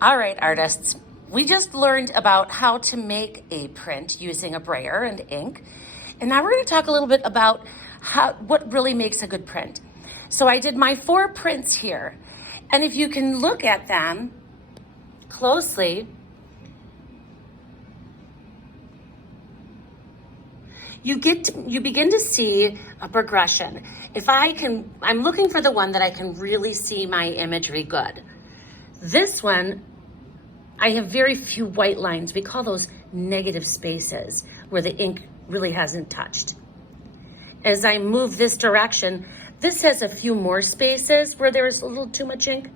All right, artists, we just learned about how to make a print using a brayer and ink. And now we're going to talk a little bit about what really makes a good print. So I did my 4 prints here. And if you can look at them closely, you begin to see a progression. I'm looking for the one that I can really see my imagery good. This one, I have very few white lines. We call those negative spaces where the ink really hasn't touched. As I move this direction, this has a few more spaces where there's a little too much ink.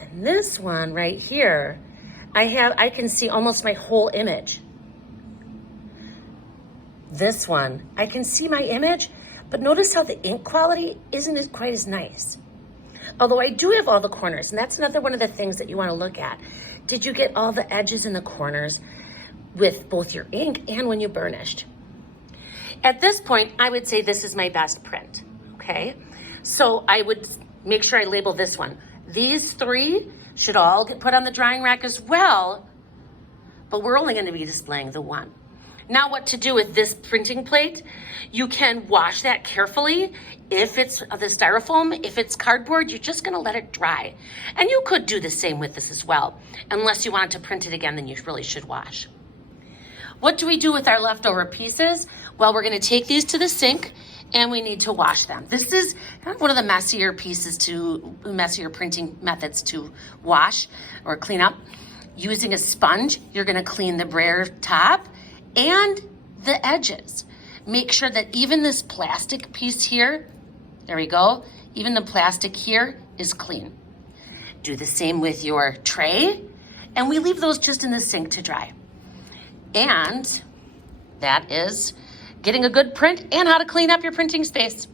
And this one right here, I can see almost my whole image. This one, I can see my image, but notice how the ink quality isn't quite as nice. Although I do have all the corners, and that's another one of the things that you want to look at. Did you get all the edges in the corners with both your ink and when you burnished? At this point, I would say this is my best print, okay? So I would make sure I label this one. These 3 should all get put on the drying rack as well, but we're only going to be displaying the one. Now what to do with this printing plate, you can wash that carefully. If it's the styrofoam, if it's cardboard, you're just gonna let it dry. And you could do the same with this as well. Unless you want to print it again, then you really should wash. What do we do with our leftover pieces? Well, we're gonna take these to the sink and we need to wash them. This is kind of one of the messier printing methods to wash or clean up. Using a sponge, you're gonna clean the brayer top and the edges. Make sure that even this plastic piece here, there we go, even the plastic here is clean. Do the same with your tray, and we leave those just in the sink to dry. And that is getting a good print and how to clean up your printing space.